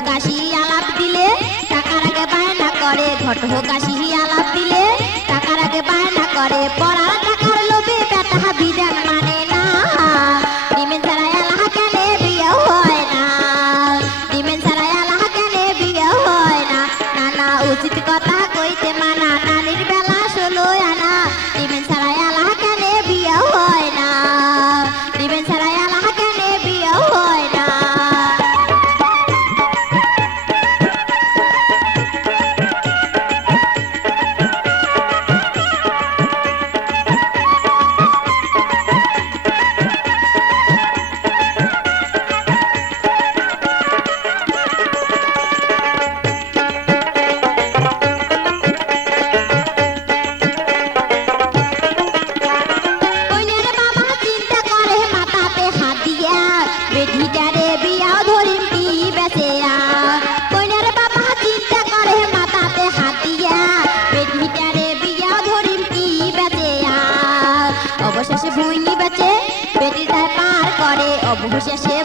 ঘটকাশি আলাপ দিলে টাকার আগে বায়না করে, ঘটকাশি আলাপ দিলে টাকার আগে বায়না করে। পড়ার টাকার লোভে বেটা বিধান মানে না, ডিমেন ছাড়া এলাহা কেনে বিয়ে হয় না, ডিমেন ছাড়া এলাহা কেনে বিয়ে হয় না। নানা উচিত কথা কইতে মানা, নানির বেলা 16 আনা, ডিমেন ছাড়া এলাহা কেনে বিয়ে হয় না, ডিমেন ছাড়া এলাহা কেনে বিয়ে হয় না। বেটিটারে বিয়া ধরিম কি বেচেয়া, কইনার বাবা চিন্তা করে মাথাতে হাত দিয়া, বেটিটারে বিয়া ধরিম কি বেচেয়া। অবশেষে ভুইনি বেচে বেটিটার পার করে, অবশেষে